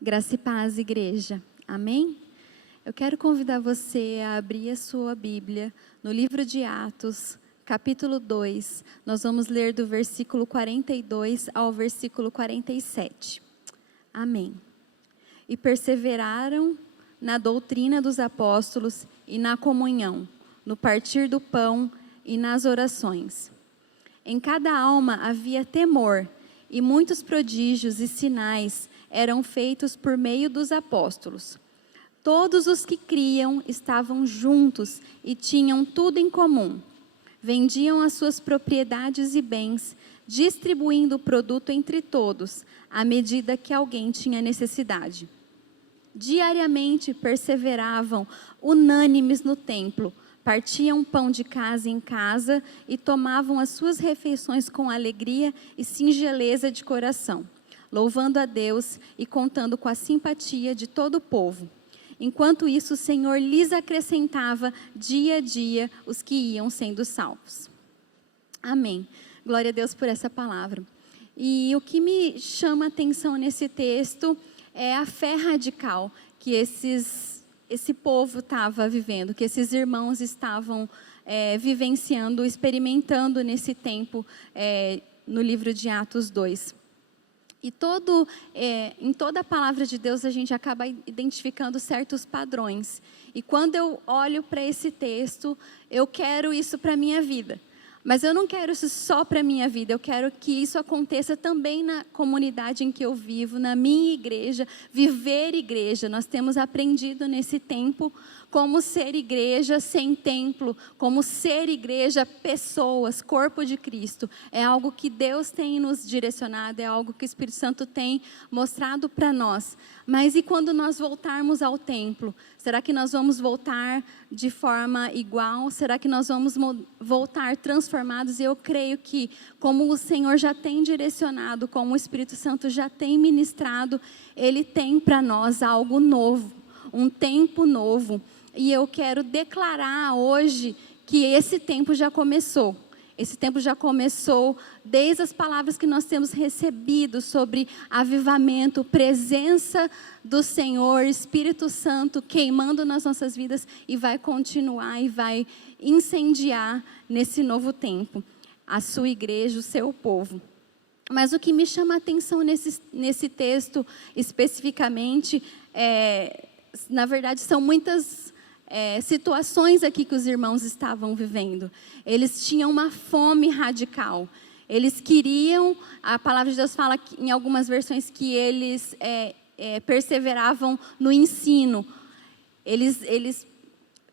Graça e paz, igreja. Amém? Eu quero convidar você a abrir a sua Bíblia no livro de Atos, capítulo 2. Nós vamos ler do versículo 42 ao versículo 47. Amém. E perseveraram na doutrina dos apóstolos e na comunhão, no partir do pão e nas orações. Em cada alma havia temor, e muitos prodígios e sinais eram feitos por meio dos apóstolos. Todos os que criam estavam juntos e tinham tudo em comum. Vendiam as suas propriedades e bens, distribuindo o produto entre todos, à medida que alguém tinha necessidade. Diariamente perseveravam unânimes no templo, partiam pão de casa em casa e tomavam as suas refeições com alegria e singeleza de coração, louvando a Deus e contando com a simpatia de todo o povo. Enquanto isso, o Senhor lhes acrescentava dia a dia os que iam sendo salvos. Amém. Glória a Deus por essa palavra. E o que me chama a atenção nesse texto é a fé radical que esse povo estava vivendo, que esses irmãos estavam vivenciando, experimentando nesse tempo no livro de Atos 2. E em toda a palavra de Deus a gente acaba identificando certos padrões. E quando eu olho para esse texto, eu quero isso para a minha vida. Mas eu não quero isso só para a minha vida, eu quero que isso aconteça também na comunidade em que eu vivo, na minha igreja, viver igreja. Nós temos aprendido nesse tempo como ser igreja sem templo, como ser igreja, pessoas, corpo de Cristo. É algo que Deus tem nos direcionado, é algo que o Espírito Santo tem mostrado para nós. Mas e quando nós voltarmos ao templo? Será que nós vamos voltar de forma igual? Será que nós vamos voltar transformados? E eu creio que, como o Senhor já tem direcionado, como o Espírito Santo já tem ministrado, Ele tem para nós algo novo, um tempo novo. E eu quero declarar hoje que esse tempo já começou. Esse tempo já começou desde as palavras que nós temos recebido sobre avivamento, presença do Senhor, Espírito Santo queimando nas nossas vidas e vai continuar e vai incendiar nesse novo tempo a sua igreja, o seu povo. Mas o que me chama a atenção nesse texto especificamente, na verdade são muitas situações aqui que os irmãos estavam vivendo. Eles tinham uma fome radical. Eles queriam, a palavra de Deus fala em algumas versões que eles perseveravam no ensino. Eles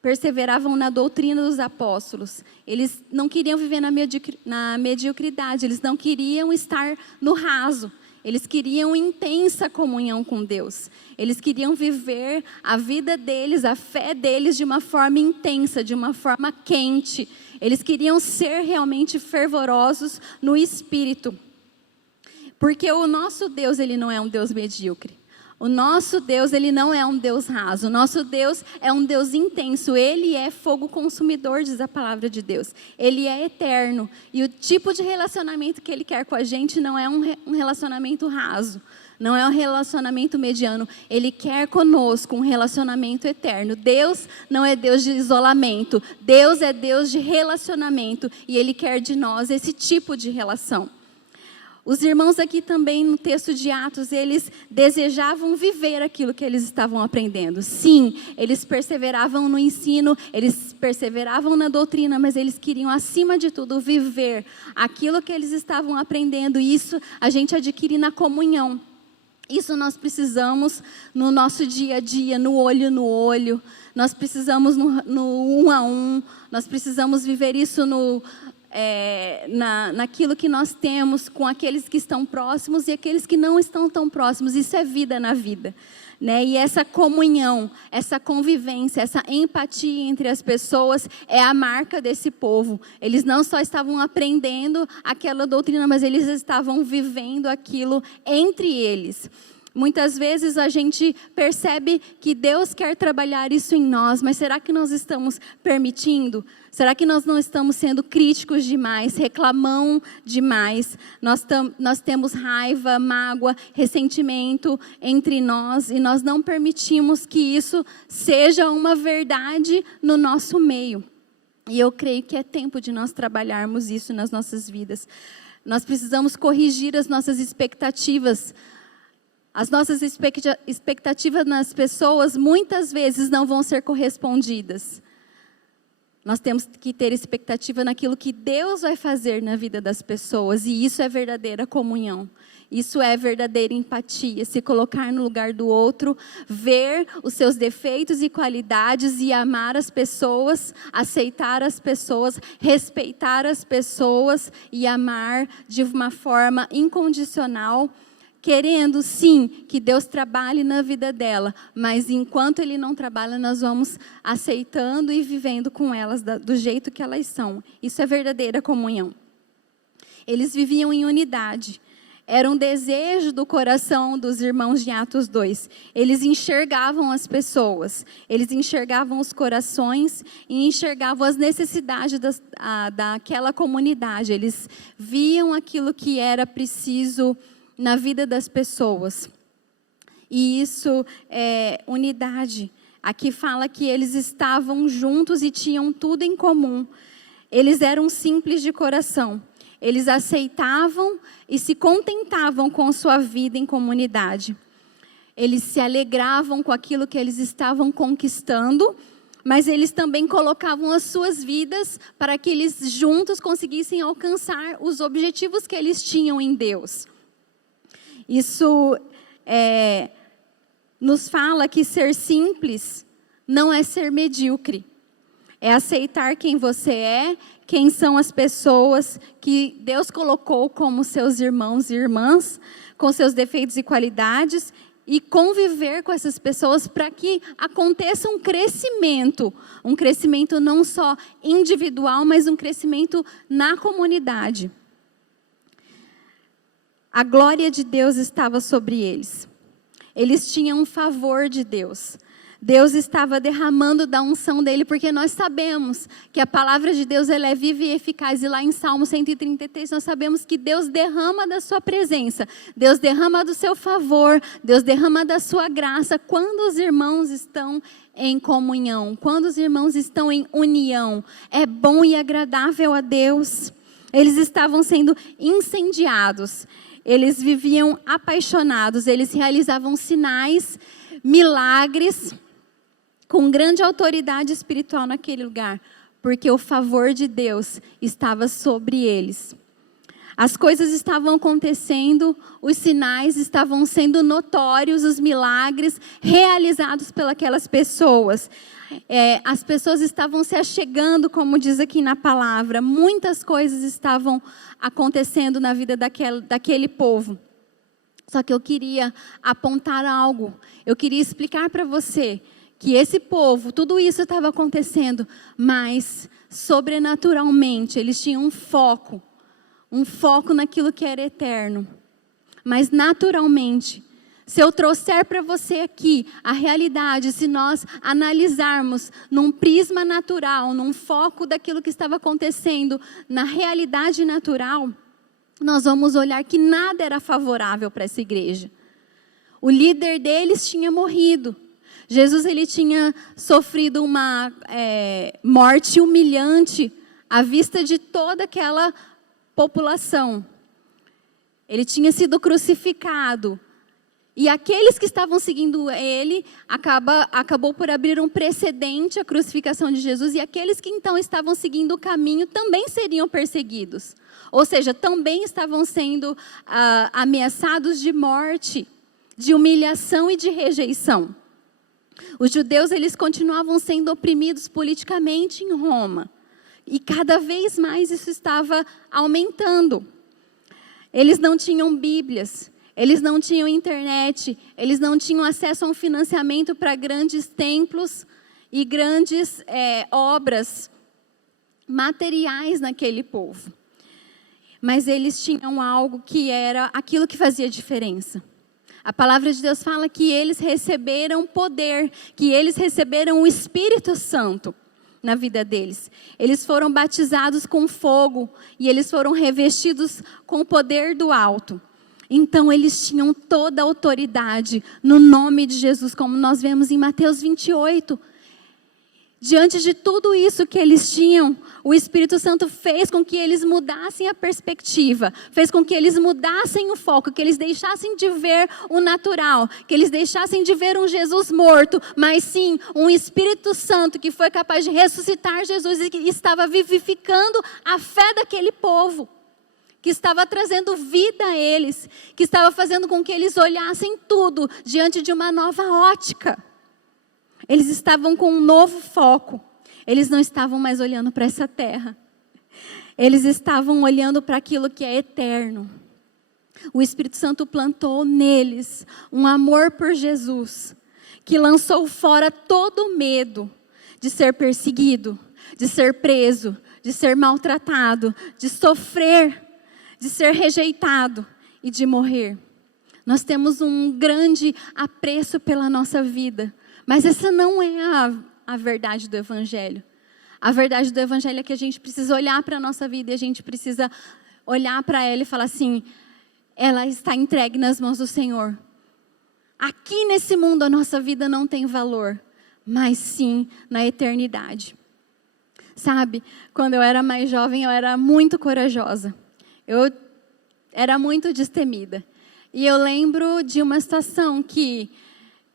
perseveravam na doutrina dos apóstolos. Eles não queriam viver na mediocridade. Eles não queriam estar no raso. Eles queriam intensa comunhão com Deus. Eles queriam viver a vida deles, a fé deles de uma forma intensa, de uma forma quente. Eles queriam ser realmente fervorosos no Espírito. Porque o nosso Deus, Ele não é um Deus medíocre. O nosso Deus, Ele não é um Deus raso. O noum Deus é um Deus intenso. Ele é fogo consumidor, diz a palavra de Deus. Ele é eterno. E o tipo de relacionamento que Ele quer com a gente não é um relacionamento raso. Não é um relacionamento mediano. Ele quer conosco um relacionamento eterno. Deus não é Deus de isolamento. Deus é Deus de relacionamento. E Ele quer de nós esse tipo de relação. Os irmãos aqui também no texto de Atos, eles desejavam viver aquilo que eles estavam aprendendo. Sim, eles perseveravam no ensino, eles perseveravam na doutrina, mas eles queriam, acima de tudo, viver aquilo que eles estavam aprendendo. E isso a gente adquire na comunhão. Isso nós precisamos no nosso dia a dia, no olho. Nós precisamos no um a um. Nós precisamos viver isso naquilo que nós temos com aqueles que estão próximos e aqueles que não estão tão próximos. Isso é vida na vida, né? E essa comunhão, essa convivência, essa empatia entre as pessoas é a marca desse povo. Eles não só estavam aprendendo aquela doutrina, mas eles estavam vivendo aquilo entre eles. Muitas vezes a gente percebe que Deus quer trabalhar isso em nós, mas será que nós estamos permitindo? Será que nós não estamos sendo críticos demais, reclamão demais? Nós temos raiva, mágoa, ressentimento entre nós e nós não permitimos que isso seja uma verdade no nosso meio. E eu creio que é tempo de nós trabalharmos isso nas nossas vidas. Nós precisamos corrigir as nossas expectativas. As nossas expectativas nas pessoas muitas vezes não vão ser correspondidas. Nós temos que ter expectativa naquilo que Deus vai fazer na vida das pessoas. E isso é verdadeira comunhão. Isso é verdadeira empatia. Se colocar no lugar do outro, ver os seus defeitos e qualidades e amar as pessoas, aceitar as pessoas, respeitar as pessoas e amar de uma forma incondicional. Querendo, sim, que Deus trabalhe na vida dela, mas enquanto Ele não trabalha, nós vamos aceitando e vivendo com elas do jeito que elas são. Isso é verdadeira comunhão. Eles viviam em unidade. Era um desejo do coração dos irmãos de Atos 2. Eles enxergavam as pessoas, eles enxergavam os corações e enxergavam as necessidades daquela comunidade. Eles viam aquilo que era preciso na vida das pessoas. E isso é unidade. Aqui fala que eles estavam juntos e tinham tudo em comum. Eles eram simples de coração. Eles aceitavam e se contentavam com sua vida em comunidade. Eles se alegravam com aquilo que eles estavam conquistando, mas eles também colocavam as suas vidas para que eles juntos conseguissem alcançar os objetivos que eles tinham em Deus. Isso nos fala que ser simples não é ser medíocre. É aceitar quem você é, quem são as pessoas que Deus colocou como seus irmãos e irmãs, com seus defeitos e qualidades, e conviver com essas pessoas para que aconteça um crescimento não só individual, mas um crescimento na comunidade. A glória de Deus estava sobre eles. Eles tinham um favor de Deus. Deus estava derramando da unção dele, porque nós sabemos que a palavra de Deus ela é viva e eficaz. E lá em Salmo 133 nós sabemos que Deus derrama da sua presença. Deus derrama do seu favor. Deus derrama da sua graça quando os irmãos estão em comunhão. Quando os irmãos estão em união. É bom e agradável a Deus. Eles estavam sendo incendiados. Eles viviam apaixonados, eles realizavam sinais, milagres, com grande autoridade espiritual naquele lugar, porque o favor de Deus estava sobre eles. As coisas estavam acontecendo, os sinais estavam sendo notórios, os milagres realizados pelas pessoas. As pessoas estavam se achegando, como diz aqui na palavra. Muitas coisas estavam acontecendo na vida daquele povo. Só que eu queria apontar algo. Eu queria explicar para você que esse povo, tudo isso estava acontecendo, mas sobrenaturalmente eles tinham um foco naquilo que era eterno. Mas naturalmente, se eu trouxer para você aqui a realidade, se nós analisarmos num prisma natural, num foco daquilo que estava acontecendo na realidade natural, nós vamos olhar que nada era favorável para essa igreja. O líder deles tinha morrido. Jesus ele tinha sofrido uma morte humilhante à vista de toda aquela população. Ele tinha sido crucificado. E aqueles que estavam seguindo ele, acabou por abrir um precedente à crucificação de Jesus. E aqueles que então estavam seguindo o caminho também seriam perseguidos. Ou seja, também estavam sendo ameaçados de morte, de humilhação e de rejeição. Os judeus eles continuavam sendo oprimidos politicamente em Roma. E cada vez mais isso estava aumentando. Eles não tinham Bíblias. Eles não tinham internet, eles não tinham acesso a um financiamento para grandes templos e grandes obras materiais naquele povo. Mas eles tinham algo que era aquilo que fazia diferença. A palavra de Deus fala que eles receberam poder, que eles receberam o Espírito Santo na vida deles. Eles foram batizados com fogo e eles foram revestidos com o poder do alto. Então eles tinham toda a autoridade no nome de Jesus, como nós vemos em Mateus 28. Diante de tudo isso que eles tinham, o Espírito Santo fez com que eles mudassem a perspectiva, fez com que eles mudassem o foco, que eles deixassem de ver o natural, que eles deixassem de ver um Jesus morto, mas sim um Espírito Santo que foi capaz de ressuscitar Jesus e que estava vivificando a fé daquele povo, que estava trazendo vida a eles, que estava fazendo com que eles olhassem tudo diante de uma nova ótica. Eles estavam com um novo foco. Eles não estavam mais olhando para essa terra. Eles estavam olhando para aquilo que é eterno. O Espírito Santo plantou neles um amor por Jesus, que lançou fora todo o medo de ser perseguido, de ser preso, de ser maltratado, de sofrer, de ser rejeitado e de morrer. Nós temos um grande apreço pela nossa vida. Mas essa não é a verdade do Evangelho. A verdade do Evangelho é que a gente precisa olhar para a nossa vida e a gente precisa olhar para ela e falar assim, ela está entregue nas mãos do Senhor. Aqui nesse mundo a nossa vida não tem valor, mas sim na eternidade. Sabe, quando eu era mais jovem eu era muito corajosa. Eu era muito destemida. E eu lembro de uma situação que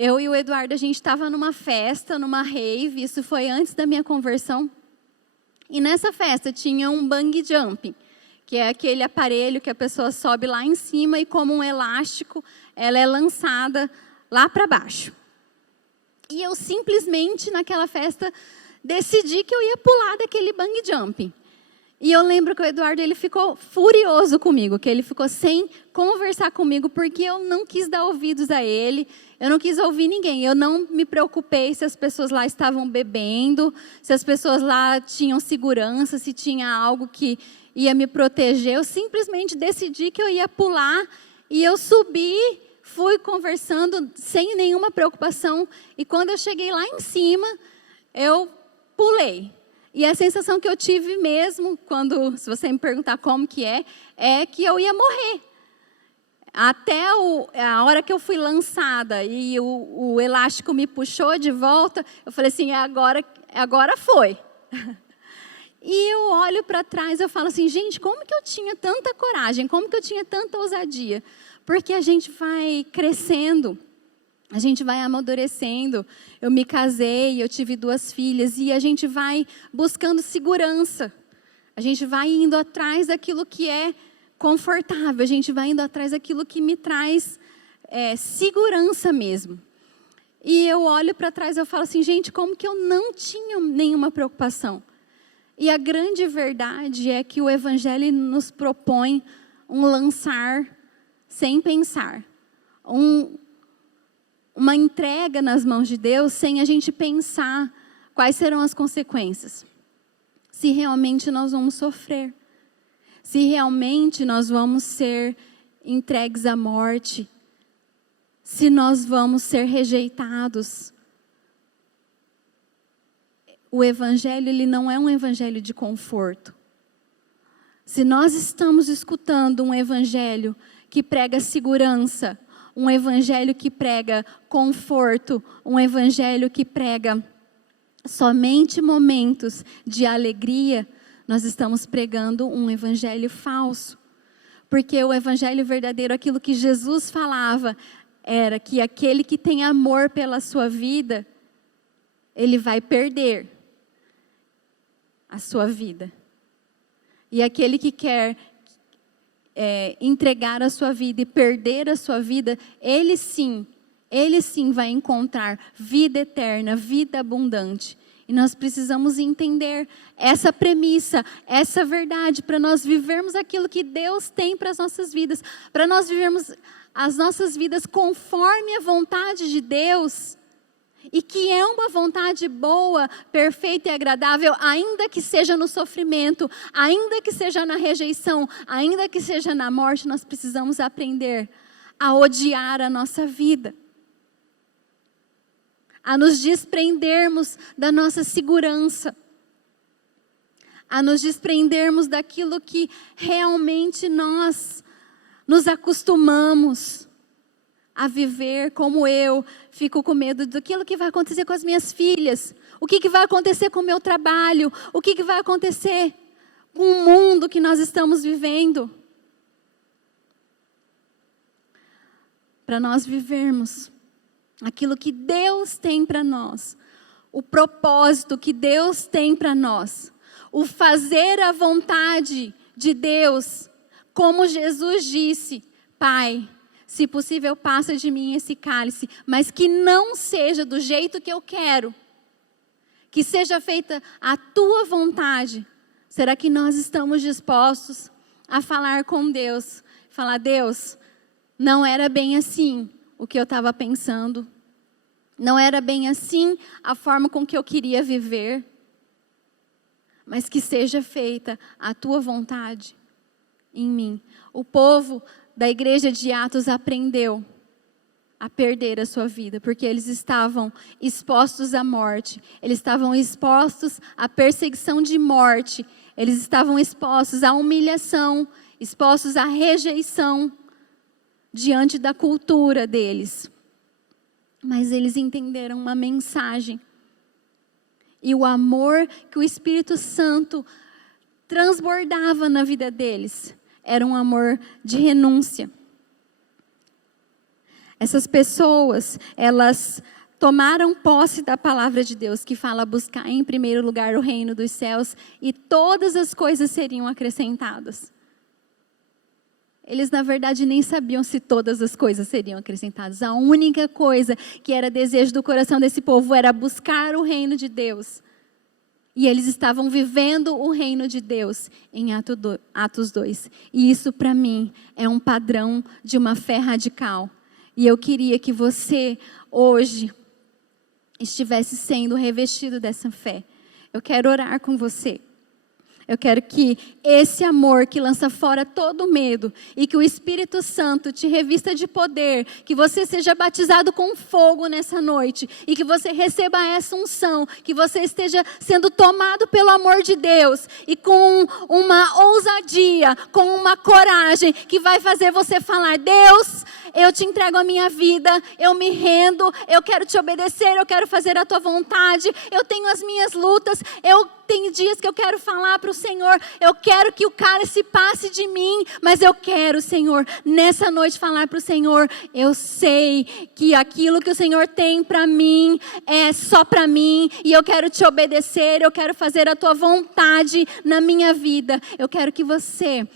eu e o Eduardo, a gente estava numa festa, numa rave, isso foi antes da minha conversão. E nessa festa tinha um bungee jumping, que é aquele aparelho que a pessoa sobe lá em cima e como um elástico, ela é lançada lá para baixo. E eu simplesmente, naquela festa, decidi que eu ia pular daquele bungee jumping. E eu lembro que o Eduardo, ele ficou furioso comigo, que ele ficou sem conversar comigo, porque eu não quis dar ouvidos a ele, eu não quis ouvir ninguém, eu não me preocupei se as pessoas lá estavam bebendo, se as pessoas lá tinham segurança, se tinha algo que ia me proteger, eu simplesmente decidi que eu ia pular, e eu subi, fui conversando sem nenhuma preocupação, e quando eu cheguei lá em cima, eu pulei. E a sensação que eu tive mesmo, se você me perguntar como que é que eu ia morrer. Até a hora que eu fui lançada e o elástico me puxou de volta, eu falei assim, agora foi. E eu olho para trás e eu falo assim, gente, como que eu tinha tanta coragem? Como que eu tinha tanta ousadia? Porque a gente vai crescendo. A gente vai amadurecendo, eu me casei, eu tive 2 filhas e a gente vai buscando segurança. A gente vai indo atrás daquilo que é confortável, a gente vai indo atrás daquilo que me traz segurança mesmo. E eu olho para trás e eu falo assim, gente, como que eu não tinha nenhuma preocupação? E a grande verdade é que o Evangelho nos propõe um lançar sem pensar, uma entrega nas mãos de Deus sem a gente pensar quais serão as consequências. Se realmente nós vamos sofrer. Se realmente nós vamos ser entregues à morte. Se nós vamos ser rejeitados. O Evangelho, ele não é um evangelho de conforto. Se nós estamos escutando um evangelho que prega segurança, um evangelho que prega conforto, um evangelho que prega somente momentos de alegria, nós estamos pregando um evangelho falso. Porque o evangelho verdadeiro, aquilo que Jesus falava, era que aquele que tem amor pela sua vida, ele vai perder a sua vida. E aquele que quer entregar a sua vida e perder a sua vida, ele sim vai encontrar vida eterna, vida abundante. E nós precisamos entender essa premissa, essa verdade, para nós vivermos aquilo que Deus tem para as nossas vidas, para nós vivermos as nossas vidas conforme a vontade de Deus, e que é uma vontade boa, perfeita e agradável, ainda que seja no sofrimento, ainda que seja na rejeição, ainda que seja na morte, nós precisamos aprender a odiar a nossa vida, a nos desprendermos da nossa segurança, a nos desprendermos daquilo que realmente nós nos acostumamos a viver. Como eu fico com medo daquilo que vai acontecer com as minhas filhas, o que vai acontecer com o meu trabalho, o que vai acontecer com o mundo que nós estamos vivendo. Para nós vivermos aquilo que Deus tem para nós, o propósito que Deus tem para nós, o fazer a vontade de Deus, como Jesus disse: Pai, se possível passa de mim esse cálice, mas que não seja do jeito que eu quero, que seja feita a tua vontade. Será que nós estamos dispostos a falar com Deus? Falar: Deus, não era bem assim o que eu estava pensando. Não era bem assim a forma com que eu queria viver. Mas que seja feita a tua vontade em mim. O povo da igreja de Atos aprendeu a perder a sua vida, porque eles estavam expostos à morte. Eles estavam expostos à perseguição de morte. Eles estavam expostos à humilhação, expostos à rejeição diante da cultura deles. Mas eles entenderam uma mensagem. E o amor que o Espírito Santo transbordava na vida deles era um amor de renúncia. Essas pessoas, elas tomaram posse da palavra de Deus, que fala: buscar em primeiro lugar o reino dos céus e todas as coisas seriam acrescentadas. Eles, na verdade, nem sabiam se todas as coisas seriam acrescentadas. A única coisa que era desejo do coração desse povo era buscar o reino de Deus. E eles estavam vivendo o reino de Deus em Atos 2. E isso, para mim, é um padrão de uma fé radical. E eu queria que você, hoje, estivesse sendo revestido dessa fé. Eu quero orar com você. Eu quero que esse amor que lança fora todo medo e que o Espírito Santo te revista de poder, que você seja batizado com fogo nessa noite e que você receba essa unção, que você esteja sendo tomado pelo amor de Deus e com uma ousadia, com uma coragem que vai fazer você falar: Deus, eu te entrego a minha vida, eu me rendo, eu quero te obedecer, eu quero fazer a tua vontade, eu tenho as minhas lutas, tem dias que eu quero falar para o Senhor: eu quero que o cálice passe de mim, mas eu quero, Senhor, nessa noite falar para o Senhor: eu sei que aquilo que o Senhor tem para mim é só para mim, e eu quero te obedecer, eu quero fazer a tua vontade na minha vida. Eu quero que você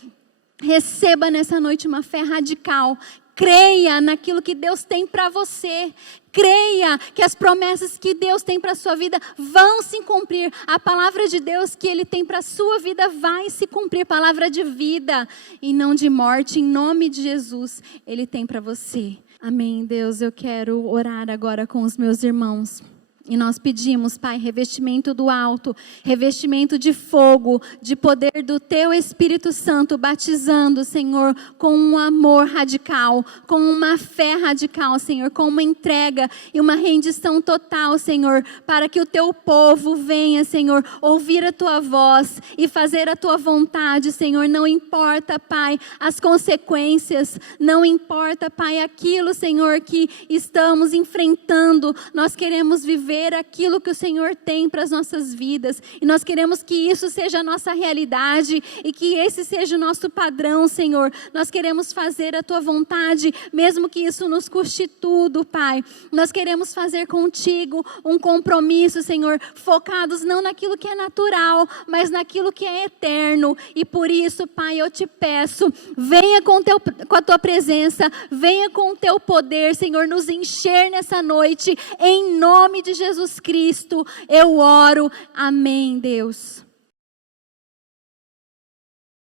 receba nessa noite uma fé radical. Creia naquilo que Deus tem para você. Creia que as promessas que Deus tem para a sua vida vão se cumprir. A palavra de Deus que Ele tem para a sua vida vai se cumprir. Palavra de vida e não de morte. Em nome de Jesus, Ele tem para você. Amém, Deus. Eu quero orar agora com os meus irmãos. E nós pedimos, Pai, revestimento do alto, revestimento de fogo, de poder do Teu Espírito Santo, batizando, Senhor, com um amor radical, com uma fé radical, Senhor, com uma entrega e uma rendição total, Senhor, para que o Teu povo venha, Senhor, ouvir a Tua voz e fazer a Tua vontade, Senhor. Não importa, Pai, as consequências, não importa, Pai, aquilo, Senhor, que estamos enfrentando. Nós queremos viver aquilo que o Senhor tem para as nossas vidas, e nós queremos que isso seja a nossa realidade, e que esse seja o nosso padrão, Senhor. Nós queremos fazer a Tua vontade, mesmo que isso nos custe tudo, Pai. Nós queremos fazer contigo um compromisso, Senhor, focados não naquilo que é natural, mas naquilo que é eterno. E por isso, Pai, eu te peço, venha com a Tua presença, venha com o Teu poder, Senhor, nos encher nessa noite, em nome de Jesus Cristo, eu oro. Amém, Deus.